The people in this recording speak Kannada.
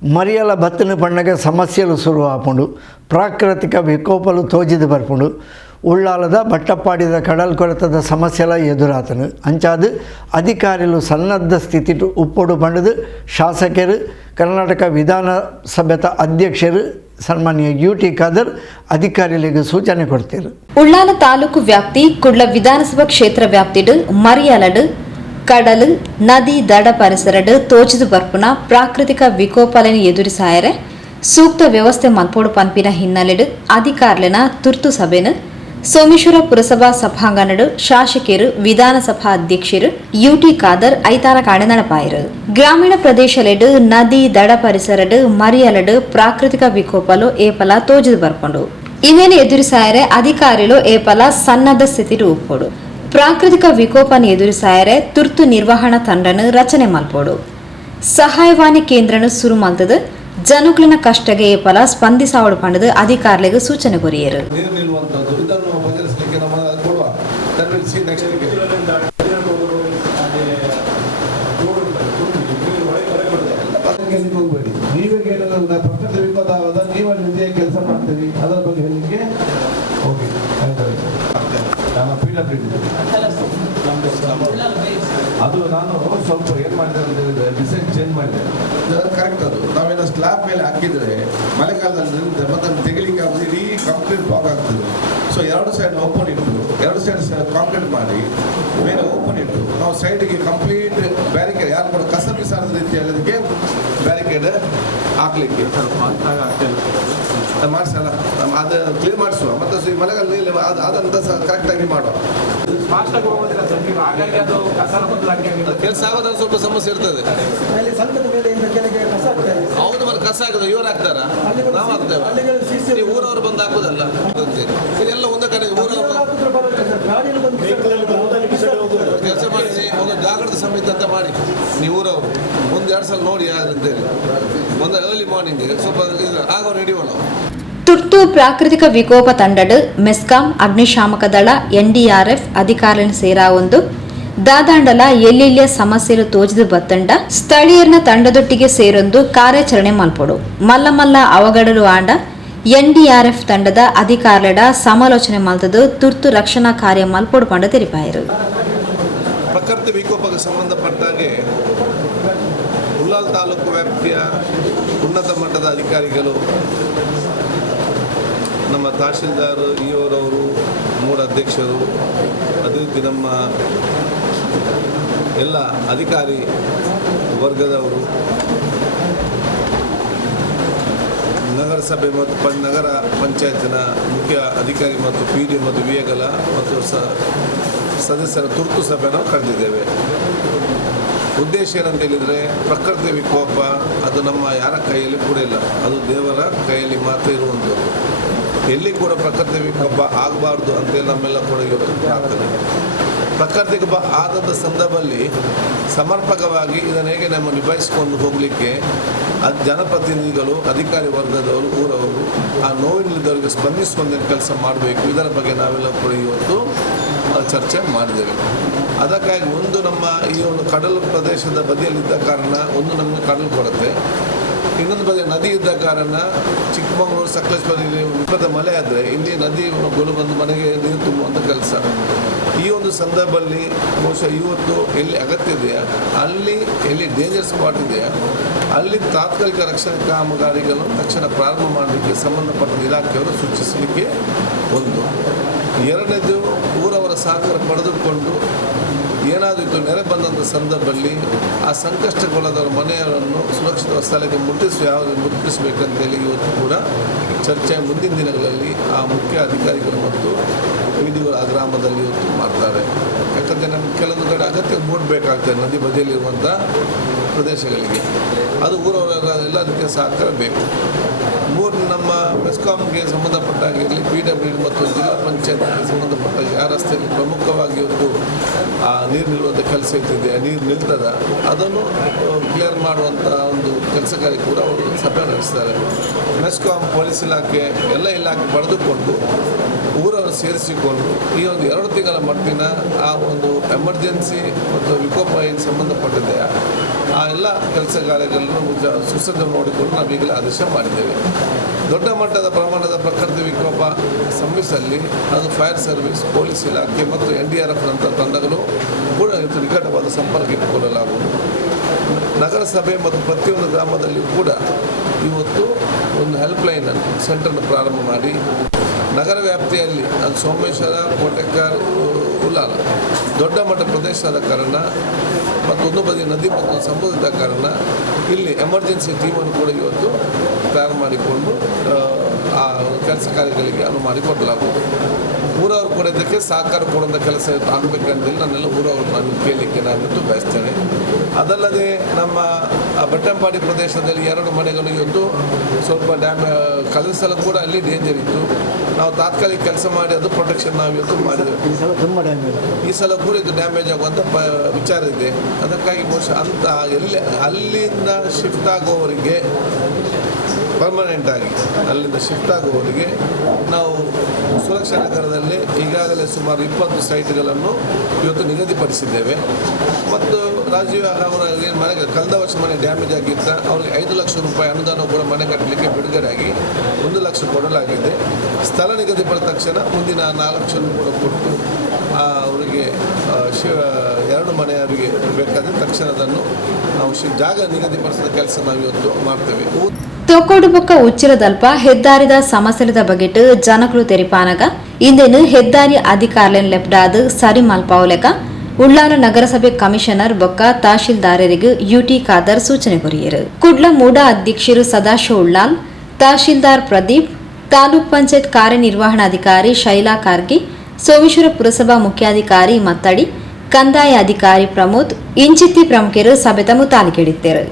మరియల బతిని పండగ సమస్యలు ಶುರುವಾಪುಂಡು ಪ್ರಾಕೃತಿಕ ವಿಕೋಪಲು ತೋಜಿದು ಬರ್ಪುಂಡು ಉಳ್ಳಾಲದ ಬಟ್ಟಪ್ಪಾಡಿದ ಕಡಲ್ ಕೊರೆತದ ಸಮಸ್ಯೆಲ ಎದುರಾತನು ಅಂಚಾದು ಅಧಿಕಾರಿಗಳು ಸನ್ನದ್ಧ ಸ್ಥಿತಿ ಉಪ್ಪೊಡು ಬಂಡದು ಶಾಸಕರು ಕರ್ನಾಟಕ ವಿಧಾನಸಭೆದ ಅಧ್ಯಕ್ಷರು ಸನ್ಮಾನ್ಯ ಯುಟಿ ಖಾದರ್ ಅಧಿಕಾರಿಗಳಿಗೆ ಸೂಚನೆ ಕೊಡ್ತಾರೆ. ಉಳ್ಳಾಲ ತಾಲೂಕು ವ್ಯಾಪ್ತಿ ಕುಡ್ಲ ವಿಧಾನಸಭಾ ಕ್ಷೇತ್ರ ವ್ಯಾಪ್ತಿಡು ಮರಿಯಾಲಡು ಕಡಲು ನದಿ ದಡ ಪರಿಸರಡು ತೋಚಿದು ಬರ್ಪುನ ಪ್ರಾಕೃತಿಕ ವಿಕೋಪలను ಎದುರಿಸಾಯರೆ ಸೂಕ್ತ ವ್ಯವಸ್ಥೆ ಮಲ್ಪೋಡು ಪನ್ಪಿನ ಹಿನ್ನೆಲೆಡು ಅಧಿಕಾರಿಗಳ ತುರ್ತು ಸಭೆನು ಸೋಮೇಶ್ವರ ಪುರಸಭಾ ಸಭಾಂಗಣಡು ಶಾಸಕರು ವಿಧಾನಸಭಾ ಅಧ್ಯಕ್ಷರು ಯುಟಿ ಖಾದರ್ ಐತಾರ ಕಾಡೆ ನಡಪಾಯರು. ಗ್ರಾಮೀಣ ಪ್ರದೇಶಲೆಡು ನದಿ ದಡ ಪರಿಸರಡು ಮರಿಯಲಡು ಪ್ರಾಕೃತಿಕ ವಿಕೋಪಲು ಏಪಲ ತೋಜಿದು ಬರ್ಪುಂಡು ಇನ್ನೇನು ಎದುರಿಸಾಯರೆ ಅಧಿಕಾರಿಗಳು ಏಪಲ ಸನ್ನದ್ಧ ಸ್ಥಿತಿ ಉಪ್ಪೋಡು ಪ್ರಾಕೃತಿಕ ವಿಕೋಪನ ಎದುರಿಸಾಯರೆ ತುರ್ತು ನಿರ್ವಹಣಾ ತಂಡನು ರಚನೆ ಮಲ್ಪೋಡು ಸಹಾಯವಾಣಿ ಕೇಂದ್ರನು ಶುರು ಮಲ್ತದು ಜನಗಳ ಕಷ್ಟಗೆ ಏಪಲ ಸ್ಪಂದಿಸಾವಡು ಪಂಡದು ಅಧಿಕಾರಿಗಳಿಗೆ ಸೂಚನೆ ಕೊರಿಯರು. ಕೆಲಸ ಮಾಡ್ತೀವಿ ಅದರ ಬಗ್ಗೆ ಹೇಳಲಿಕ್ಕೆ ಓಕೆ ಅದು ನಾನು ಸ್ವಲ್ಪ ಏನು ಮಾಡಿದೆ ಅಂತ ಹೇಳಿದ್ರೆ ಡಿಸೈನ್ ಚೇಂಜ್ ಮಾಡಿದೆ. ಕರೆಕ್ಟ್ ಅದು ನಾವೇನೋ ಸ್ಲ್ಯಾಬ್ ಮೇಲೆ ಹಾಕಿದ್ರೆ ಮಳೆಗಾಲದಲ್ಲಿ ನಿಂತ ಮತ್ತೆ ತೆಗಿಲಿಕ್ಕೆ ಆಗೋದು ಇಡೀ ಕಾಂಕ್ರೀಟ್ ಬ್ಲಾಕ್ ಆಗ್ತದೆ. ಸೊ ಎರಡು ಸೈಡ್ ಓಪನ್ ಇಟ್ಟು ಎರಡು ಸೈಡ್ ಕಾಂಕ್ರೀಟ್ ಮಾಡಿ ಮೇಲೆ ಓಪನ್ ಇಟ್ಟು ನಾವು ಸೈಡ್ಗೆ ಕಂಪ್ಲೀಟ್ ಬ್ಯಾರಿಕೇಡ್ ಯಾರು ಕೂಡ ಕಸ ಬಿಸಾಡದ ರೀತಿ ಹೇಳೋದಕ್ಕೆ ಬ್ಯಾರಿಕೇಡ್ ಹಾಕ್ಲಿಕ್ಕೆ ಮಾಡಿಸಲ್ಲ ಅದು ಕ್ಲೀನ್ ಮಾಡಿಸುವ ಮತ್ತೆ ಮಳೆಗಾಲದಲ್ಲಿ ಅದಂತ ಕರೆಕ್ಟಾಗಿ ಮಾಡುವ ಕೆಲಸ ಆಗೋದ್ರ ಸ್ವಲ್ಪ ಸಮಸ್ಯೆ ಇರ್ತದೆ. ಹೌದು ಮತ್ತೆ ಕಸ ಹಾಕಿದ್ರೆ ಇವರು ಹಾಕ್ತಾರ ನಾವು ಹಾಕ್ತೇವೆ ಊರವರು ಬಂದು ಹಾಕುದಲ್ಲ ಇದೆಲ್ಲ ಒಂದೇ ಕಡೆ ಊರವರು ಕೆಲಸ ಮಾಡಿಸಿ ಒಂದು ಜಾಗ್ರತೆ ಸಮಿತಿ ಅಂತ ಮಾಡಿ ನೀವು ಊರವರು ಒಂದು ಎರಡು ಸಲ ನೋಡಿ ಅಂತೇಳಿ ಒಂದು ಅರ್ಲಿ ಮಾರ್ನಿಂಗ್ ಸ್ವಲ್ಪ ಆಗ ರೆಡಿ ಮಾಡೋಣ. ತುರ್ತು ಪ್ರಾಕೃತಿಕ ವಿಕೋಪ ತಂಡಡು ಮೆಸ್ಕಾಂ ಅಗ್ನಿಶಾಮಕ ದಳ ಎನ್ಡಿಆರ್ಎಫ್ ಅಧಿಕಾರಿಗಳನ್ನು ಸೇರಾವೊಂದು ದಾದಾಂಡಲ ಎಲ್ಲೆಲ್ಲಿಯ ಸಮಸ್ಯೆಲು ತೋಜಿದು ಬತ್ತಂಡ ಸ್ಥಳೀಯರನ್ನ ತಂಡದೊಟ್ಟಿಗೆ ಸೇರೊಂದು ಕಾರ್ಯಾಚರಣೆ ಮಲ್ಪೊಡು ಮಲ್ಲ ಮಲ್ಲ ಅವಘಡಲು ಆಂಡ ಎನ್ಡಿಆರ್ಎಫ್ ತಂಡದ ಅಧಿಕಾರಿಗಳ ಸಮಾಲೋಚನೆ ಮಲ್ತದು ತುರ್ತು ರಕ್ಷಣಾ ಕಾರ್ಯ ಮಲ್ಪೊಡು ಪಂಡ ತೆರಿಪಾಯರು. ಪ್ರಕೃತಿ ವಿಕೋಪಕ್ಕೆ ಸಂಬಂಧಪಟ್ಟಾಗೆ ಉಳ್ಳಾಲ ತಾಲೂಕು ವ್ಯಾಪ್ತಿಯ ಉನ್ನತ ಮಟ್ಟದ ಅಧಿಕಾರಿಗಳು ನಮ್ಮ ತಹಶೀಲ್ದಾರ್ ಇಒರವರು ಮೂಡ ಅಧ್ಯಕ್ಷರು ಅದೇ ರೀತಿ ನಮ್ಮ ಎಲ್ಲ ಅಧಿಕಾರಿ ವರ್ಗದವರು ನಗರಸಭೆ ಮತ್ತು ನಗರ ಪಂಚಾಯತಿನ ಮುಖ್ಯ ಅಧಿಕಾರಿ ಮತ್ತು PD ಮತ್ತು ವಿಎಗಳ ಮತ್ತು ಸದಸ್ಯರ ತುರ್ತು ಸಭೆಯನ್ನು ಕರೆದಿದ್ದೇವೆ. ಉದ್ದೇಶ ಏನಂತ ಹೇಳಿದರೆ ಪ್ರಕೃತಿ ವಿಕೋಪ ಅದು ನಮ್ಮ ಯಾರ ಕೈಯಲ್ಲಿ ಕೂಡ ಇಲ್ಲ, ಅದು ದೇವರ ಕೈಯಲ್ಲಿ ಮಾತ್ರ ಇರುವಂಥದ್ದು. ಎಲ್ಲಿ ಕೂಡ ಪ್ರಕೃತಿ ವಿಕೋಪ ಆಗಬಾರ್ದು ಅಂತೇಳಿ ನಮ್ಮೆಲ್ಲ ಕೂಡ ಇವತ್ತು ಪ್ರಾರ್ಥನೆ. ಪ್ರಕೃತಿ ವಿಕೋಪ ಆದಂಥ ಸಂದರ್ಭದಲ್ಲಿ ಸಮರ್ಪಕವಾಗಿ ಇದನ್ನು ಹೇಗೆ ನಮ್ಮ ನಿಭಾಯಿಸಿಕೊಂಡು ಹೋಗಲಿಕ್ಕೆ ಅದು ಜನಪ್ರತಿನಿಧಿಗಳು ಅಧಿಕಾರಿ ವರ್ಗದವರು ಊರವರು ಆ ನೋವಿನಲ್ಲಿದ್ದವರಿಗೆ ಸ್ಪಂದಿಸುವಂಥ ಕೆಲಸ ಮಾಡಬೇಕು. ಇದರ ಬಗ್ಗೆ ನಾವೆಲ್ಲ ಕೂಡ ಇವತ್ತು ಚರ್ಚೆ ಮಾಡಿದ್ದೇವೆ. ಅದಕ್ಕಾಗಿ ಒಂದು ನಮ್ಮ ಈ ಒಂದು ಕಡಲು ಪ್ರದೇಶದ ಬದಿಯಲ್ಲಿದ್ದ ಕಾರಣ ಒಂದು ನಮಗೆ ಕಡಲು ಕೊರತೆ, ಇನ್ನೊಂದು ಬದಿ ನದಿ ಇದ್ದ ಕಾರಣ ಚಿಕ್ಕಮಗಳೂರು ಸಕಲೇಶ್ವರ ವಿಪದ ಮಳೆ ಆದರೆ ಇಲ್ಲಿ ನದಿಗಳು ಬಂದು ಮನೆಗೆ ನೀರು ತುಂಬುವಂಥ ಕೆಲಸ. ಈ ಒಂದು ಸಂದರ್ಭದಲ್ಲಿ ಬಹುಶಃ ಇವತ್ತು ಎಲ್ಲಿ ಅಗತ್ಯ ಇದೆಯಾ ಅಲ್ಲಿ ಎಲ್ಲಿ ಡೇಂಜರ್ ಸ್ಪಾಟ್ ಇದೆಯಾ ಅಲ್ಲಿ ತಾತ್ಕಾಲಿಕ ರಕ್ಷಣಾ ಕಾಮಗಾರಿಗಳನ್ನು ತಕ್ಷಣ ಪ್ರಾರಂಭ ಮಾಡಲಿಕ್ಕೆ ಸಂಬಂಧಪಟ್ಟ ಇಲಾಖೆಯವರು ಸೂಚಿಸಲಿಕ್ಕೆ ಒಂದು. ಎರಡನೇದು ಊರವರ ಸಹಕಾರ ಪಡೆದುಕೊಂಡು ಏನಾದರೂ ನೆರೆ ಬಂದಂಥ ಸಂದರ್ಭದಲ್ಲಿ ಆ ಸಂಕಷ್ಟಗೊಳ್ಳದವರ ಮನೆಯವರನ್ನು ಸುರಕ್ಷಿತ ಸ್ಥಳಕ್ಕೆ ಮುಟ್ಟಿಸಬೇಕಂತೇಳಿ ಇವತ್ತು ಕೂಡ ಚರ್ಚೆ ಮುಂದಿನ ದಿನಗಳಲ್ಲಿ ಆ ಮುಖ್ಯ ಅಧಿಕಾರಿಗಳು ಮತ್ತು PDಗಳು ಆ ಗ್ರಾಮದಲ್ಲಿ ಇವತ್ತು ಮಾಡ್ತಾರೆ. ಯಾಕಂದರೆ ನಮ್ಗೆ ಕೆಲವೊಂದು ಕಡೆ ಅಗತ್ಯ ಮೂಡಬೇಕಾಗ್ತದೆ ನದಿ ಬದಿಯಲ್ಲಿರುವಂಥ ಪ್ರದೇಶಗಳಿಗೆ, ಅದು ಊರವರ ಎಲ್ಲ ರೀತಿಯ ಸಹಕಾರ ಬೇಕು. ನಮ್ಮ ಮೆಸ್ಕಾಂಗೆ ಸಂಬಂಧಪಟ್ಟಾಗಿರಲಿ PWD ಮತ್ತು ಜಿಲ್ಲಾ ಪಂಚಾಯತ್ಗೆ ಸಂಬಂಧಪಟ್ಟಾಗ ಆ ರಸ್ತೆಯಲ್ಲಿ ಪ್ರಮುಖವಾಗಿ ಇವತ್ತು ಆ ನೀರು ನಿಲ್ಲುವಂಥ ಕೆಲಸ ಇರ್ತಿದೆ, ನೀರು ನಿಲ್ತದ ಅದನ್ನು ಕ್ಲಿಯರ್ ಮಾಡುವಂಥ ಒಂದು ಕೆಲಸ ಕಾರ್ಯ ಕೂಡ ಅವರು ಸಭೆ ನಡೆಸ್ತಾರೆ. ಮೆಸ್ಕಾಂ ಪೊಲೀಸ್ ಇಲಾಖೆ ಎಲ್ಲ ಇಲಾಖೆ ಪಡೆದುಕೊಂಡು ಊರನ್ನು ಸೇರಿಸಿಕೊಂಡು ಈ ಒಂದು 2 ತಿಂಗಳ ಮಟ್ಟಿನ ಆ ಒಂದು ಎಮರ್ಜೆನ್ಸಿ ಮತ್ತು ವಿಕೋಪ ಏನು ಸಂಬಂಧಪಟ್ಟಿದೆ ಆ ಎಲ್ಲ ಕೆಲಸ ಕಾರ್ಯಗಳನ್ನು ಸುಸಜ್ಜ ನೋಡಿಕೊಂಡು ನಾವು ಈಗಲೇ ಆದೇಶ ಮಾಡಿದ್ದೇವೆ. ದೊಡ್ಡ ಮಟ್ಟದ ಪ್ರಮಾಣದ ಪ್ರಕೃತಿ ವಿಕೋಪ ಸಂಭವಿಸಲ್ಲಿ ಅದು ಫೈರ್ ಸರ್ವಿಸ್, ಪೊಲೀಸ್ ಇಲಾಖೆ ಮತ್ತು NDRF ನಂತಹ ತಂಡಗಳು ಕೂಡ ನಿಕಟವಾದ ಸಂಪರ್ಕ ಇಟ್ಟುಕೊಳ್ಳಲಾಗುವುದು. ನಗರಸಭೆ ಮತ್ತು ಪ್ರತಿಯೊಂದು ಗ್ರಾಮದಲ್ಲಿ ಕೂಡ ಇವತ್ತು ಒಂದು ಹೆಲ್ಪ್ಲೈನ್ ಸೆಂಟರ್ನ ಪ್ರಾರಂಭ ಮಾಡಿ ನಗರ ವ್ಯಾಪ್ತಿಯಲ್ಲಿ ಅದು ಸೋಮೇಶ್ವರ, ಕೋಟೆಕಾರ್, ಉಳ್ಳಾಲ ದೊಡ್ಡ ಮಟ್ಟ ಪ್ರದೇಶ ಆದ ಕಾರಣ ಮತ್ತು ಒಂದು ಬದಿ ನದಿ ಮತ್ತು ಸಮುದ್ರದ ಕಾರಣ ಇಲ್ಲಿ ಎಮರ್ಜೆನ್ಸಿ ಟೀಮನ್ನು ಕೂಡ ಇವತ್ತು ತಯಾರು ಮಾಡಿಕೊಂಡು ಆ ಕೆಲಸ ಕಾರ್ಯಗಳಿಗೆ ಅನುವು ಮಾಡಿಕೊಡಲಾಗುವುದು. ಊರವರು ಕೂಡ ಇದಕ್ಕೆ ಸಹಕಾರ ಕೊಡುವಂಥ ಕೆಲಸ ಆಗಬೇಕಂತೇಳಿ ನನ್ನೆಲ್ಲ ಊರವರು ನಾನು ಕೇಳಲಿಕ್ಕೆ ನಾನು ಬಯಸ್ತೇನೆ. ಅದಲ್ಲದೆ ನಮ್ಮ ಬೆಟ್ಟಂಪಾಡಿ ಪ್ರದೇಶದಲ್ಲಿ 2 ಮನೆಗಳು ಇವತ್ತು ಸ್ವಲ್ಪ ಕಳೆದ ಸಲ ಕೂಡ ಅಲ್ಲಿ ಡೇಂಜರ್ ಇತ್ತು. ನಾವು ತಾತ್ಕಾಲಿಕ ಕೆಲಸ ಮಾಡಿ ಅದು ಪ್ರೊಟೆಕ್ಷನ್ ನಾವು ಇವತ್ತು ಮಾಡಿದ್ದೇವೆ. ಈ ಸಲ ಕೂಡ ಇದು ಡ್ಯಾಮೇಜ್ ಆಗುವಂಥ ವಿಚಾರ ಇದೆ. ಅದಕ್ಕಾಗಿ ಬಹುಶಃ ಅಲ್ಲಿಂದ ಶಿಫ್ಟ್ ಆಗುವವರಿಗೆ ಪರ್ಮನೆಂಟ್ ಆಗಿ ಅಲ್ಲಿಂದ ಶಿಫ್ಟ್ ಆಗುವವರಿಗೆ ನಾವು ಸುರಕ್ಷಾ ನಗರದಲ್ಲಿ ಈಗಾಗಲೇ ಸುಮಾರು 20 ಸೈಟ್ಗಳನ್ನು ಇವತ್ತು ನಿಗದಿಪಡಿಸಿದ್ದೇವೆ. ಮತ್ತು ರಾಜೀವ್ ಅವರ ಮನೆಗೆ ಕಳೆದ ವರ್ಷ ಮನೆ ಡ್ಯಾಮೇಜ್ ಆಗಿದ್ದ ಅವರಿಗೆ 5 ಲಕ್ಷ ರೂಪಾಯಿ ಅನುದಾನ ಕೂಡ ಮನೆ ಕಟ್ಟಲಿಕ್ಕೆ ಬಿಡುಗಡೆಯಾಗಿ 1 ಲಕ್ಷ ಕೊಡಲಾಗಿದೆ. ಸ್ಥಳ ನಿಗದಿಪಡಿದ ತಕ್ಷಣ ಮುಂದಿನ 4 ಲಕ್ಷ ಕೂಡ ಕೊಟ್ಟು ಅವರಿಗೆ 2 ಮನೆಯವರಿಗೆ ಬೇಕಾದರೆ ತಕ್ಷಣ ಅದನ್ನು ನಾವು ಜಾಗ ನಿಗದಿಪಡಿಸಿದ ಕೆಲಸ ನಾವು ಇವತ್ತು ಮಾಡ್ತೇವೆ. ತೊಕ್ಕೊಡುಬೊಕ್ಕ ಉಚ್ಚಿರದಲ್ಪ ಹೆದ್ದಾರಿದ ಸಮಸ್ಯೆದ ಬಗೆಟ್ ಜನಗಳು ತೆರಿಪಾನಗ ಇಂದೆನು ಹೆದ್ದಾರಿ ಅಧಿಕಾರಿಯನ್ನು ಲೆಪ್ಡಾದು ಸರಿ ಮಲ್ಪಾವಲೆಕ ಉಳ್ಳಾಲ ನಗರಸಭೆ ಕಮಿಷನರ್ ಬೊಕ್ಕ ತಹಶೀಲ್ದಾರರಿಗೆ UT ಖಾದರ್ ಸೂಚನೆ ಕೊರಿಯರು. ಕುಡ್ಲ ಮೂಡ ಅಧ್ಯಕ್ಷರು ಸದಾಶಿವ ಉಳ್ಳಾಲ್, ತಹಶೀಲ್ದಾರ್ ಪ್ರದೀಪ್, ತಾಲೂಕ್ ಪಂಚಾಯತ್ ಕಾರ್ಯನಿರ್ವಹಣಾಧಿಕಾರಿ ಶೈಲಾ ಕಾರ್ಗಿ, ಸೋಮೇಶ್ವರ ಪುರಸಭಾ ಮುಖ್ಯಾಧಿಕಾರಿ ಮತ್ತಡಿ, ಕಂದಾಯ ಅಧಿಕಾರಿ ಪ್ರಮೋದ್, ಇಂಚಿತ್ತಿ ಪ್ರಮುಖರು ಸಭೆತ ಮುತಾಲಿಕೆಡಿದ್ದರು.